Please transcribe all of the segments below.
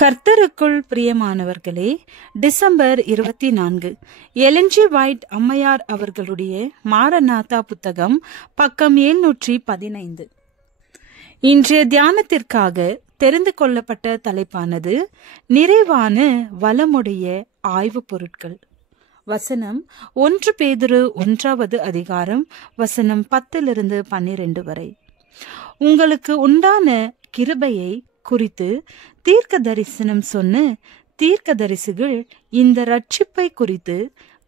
கர்த்தருக்குள் பிரியமானவர்களே, December 24 Elon G white அம்மையார் அவர்களுடைய மாரநாதா புத்தகம், பக்கம் 715. இன்றைய தியானத்திற்காக தெரிந்து கொள்ளப்பட்ட தலைப்பானது நிறைவான வளமுடைய ஆய்வு பொருட்கள். வசனம் 1 பேதுரு 1வது அதிகாரம் வசனம் 10-12 வரை. உங்களுக்கு உண்டான கிருபையை குறித்து தீர்க்க தரிசனம் சொன்ன தீர்க்கதரிசிகள் இந்த ரட்சிப்பை குறித்து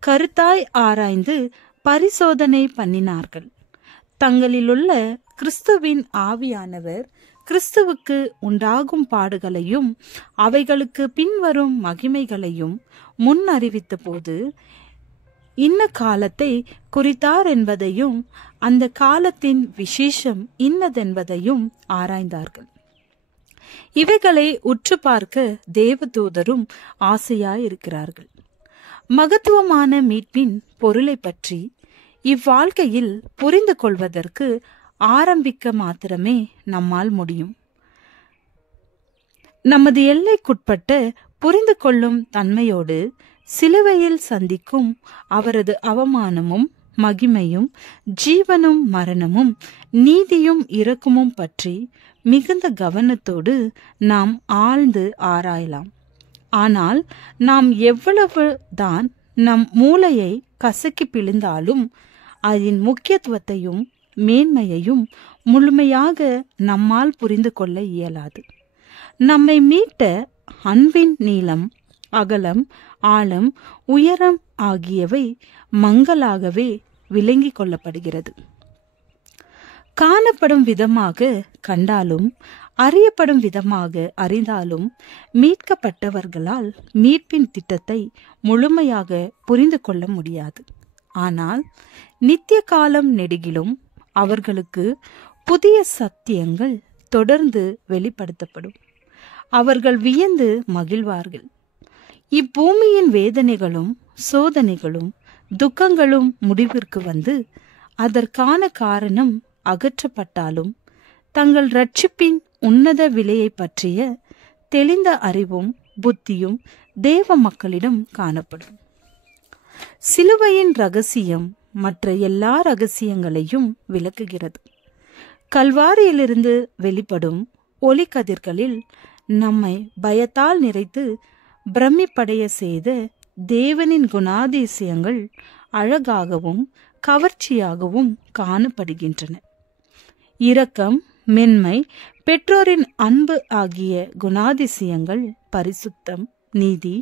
கருத்தாய் ஆராய்ந்து பரிசோதனை பண்ணினார்கள். தங்களிலுள்ள கிறிஸ்துவின் ஆவியானவர் கிறிஸ்துவுக்கு உண்டாகும் பாடுகளையும் அவைகளுக்கு பின்வரும் மகிமைகளையும் முன் அறிவித்த போது இன்ன காலத்தை குறித்தார் என்பதையும் அந்த காலத்தின் விசேஷம் இன்னதென்பதையும் ஆராய்ந்தார்கள். இவைகளை உற்று பார்க்க தேவதூதரும் ஆசையாயிருக்கிறார்கள். மகத்துவமான மீட்பின் பொருளை பற்றி இவ்வாழ்க்கையில் புரிந்து கொள்வதற்கு ஆரம்பிக்க மாத்திரமே நம்மால் முடியும். நமது எல்லைக்குட்பட்ட புரிந்து கொள்ளும் தன்மையோடு சிலுவையில் சந்திக்கும் அவரது அவமானமும் மகிமையும் ஜீவனும் மரணமும் நீதியும் இரக்கமும் பற்றி மிகுந்த கவனத்தோடு நாம் ஆழ்ந்து ஆராயலாம். ஆனால் நாம் எவ்வளவு தான் நம் மூளையை கசக்கி பிழிந்தாலும் அதன் முக்கியத்துவத்தையும் மேன்மையையும் முழுமையாக நம்மால் புரிந்து கொள்ள இயலாது. நம்மை மீட்ட அன்பின் நீளம், அகலம், ஆழம், உயரம் ஆகியவை மங்களாகவே விளங்கி கொள்ளப்படுகிறது. காணப்படும் விதமாக கண்டாலும் அறியப்படும் விதமாக அறிந்தாலும் மீட்கப்பட்டவர்களால் மீட்பின் திட்டத்தை முழுமையாக புரிந்து கொள்ள முடியாது. ஆனால் நித்திய காலம் நெடுகிலும் அவர்களுக்கு புதிய சத்தியங்கள் தொடர்ந்து வெளிப்படுத்தப்படும். அவர்கள் வியந்து மகிழ்வார்கள். இப்பூமியின் வேதனைகளும் சோதனைகளும் துக்கங்களும் முடிவிற்கு வந்து அதற்கான காரணம் அகற்றப்பட்டாலும் தங்கள் ரட்சிப்பின் உன்னத விலையை பற்றிய தெளிந்த அறிவும் புத்தியும் தேவ மக்களிடம் காணப்படும். சிலுவையின் ரகசியம் மற்ற எல்லா ரகசியங்களையும் விளக்குகிறது. கல்வாரியிலிருந்து வெளிப்படும் ஒளி கதிர்களில் நம்மை பயத்தால் நிறைத்து பிரமிப்படைய செய்த தேவனின் குணாதிசயங்கள் அழகாகவும் கவர்ச்சியாகவும் காணப்படுகின்றன. இரக்கம், மென்மை, பெற்றோரின் அன்பு ஆகிய குணாதிசயங்கள் பரிசுத்தம், நீதி,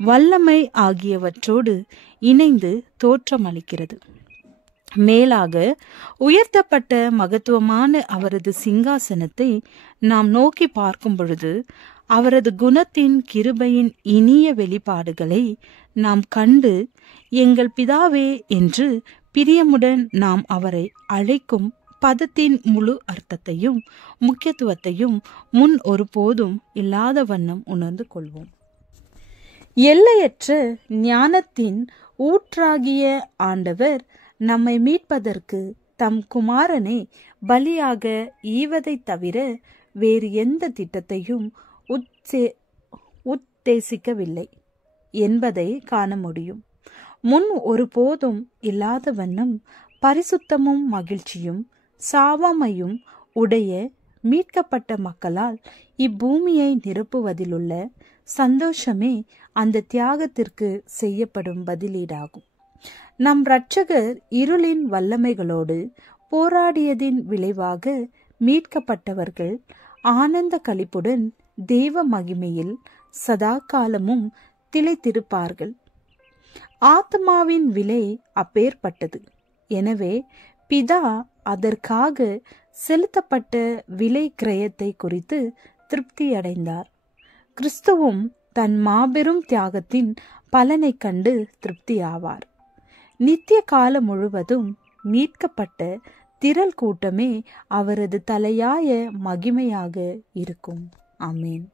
வல்லமை ஆகியவற்றோடு இணைந்து தோற்றமளிக்கிறது. மேலாக உயர்த்தப்பட்ட மகத்துவமான அவரது சிங்காசனத்தை நாம் நோக்கி பார்க்கும் பொழுது அவரது குணத்தின் கிருபையின் இனிய வெளிப்பாடுகளை நாம் கண்டு எங்கள் பிதாவே என்று பிரியமுடன் நாம் அவரை அழைக்கும் பதத்தின் முழு அர்த்தத்தையும் முக்கியத்துவத்தையும் முன் ஒருபோதும் இல்லாத வண்ணம் உணர்ந்து கொள்வோம். எல்லையற்ற ஞானத்தின் ஊற்றாகிய ஆண்டவர் நம்மை மீட்பதற்கு தம் குமாரனை பலியாக ஈவதை தவிர வேறு எந்த திட்டத்தையும் உத்தேசிக்கவில்லை என்பதை காண முடியும். முன் ஒருபோதும் இல்லாத வண்ணம் பரிசுத்தமும் மகிழ்ச்சியும் சாவாமையும் உடைய மீட்கப்பட்ட மக்களால் இப்பூமியை நிரப்புவதிலுள்ள சந்தோஷமே அந்த தியாகத்திற்கு செய்யப்படும் பதிலீடாகும். நம் இரட்சகர் இருளின் வல்லமைகளோடு போராடியதின் விளைவாக மீட்கப்பட்டவர்கள் ஆனந்த களிப்புடன் தேவ மகிமையில் சதா காலமும் திளைத்திருப்பார்கள். ஆத்மாவின் விலை அப்பேற்பட்டது. எனவே பிதா அதற்காக செலுத்தப்பட்ட விலை கிரயத்தை குறித்து திருப்தி அடைந்தார். கிறிஸ்துவும் தன் மாபெரும் தியாகத்தின் பலனை கண்டு திருப்தி ஆவார். நித்திய காலம் முழுவதும் மீட்கப்பட்ட திரள் கூட்டமே அவரது தலையாய மகிமையாக இருக்கும். ஆமேன்.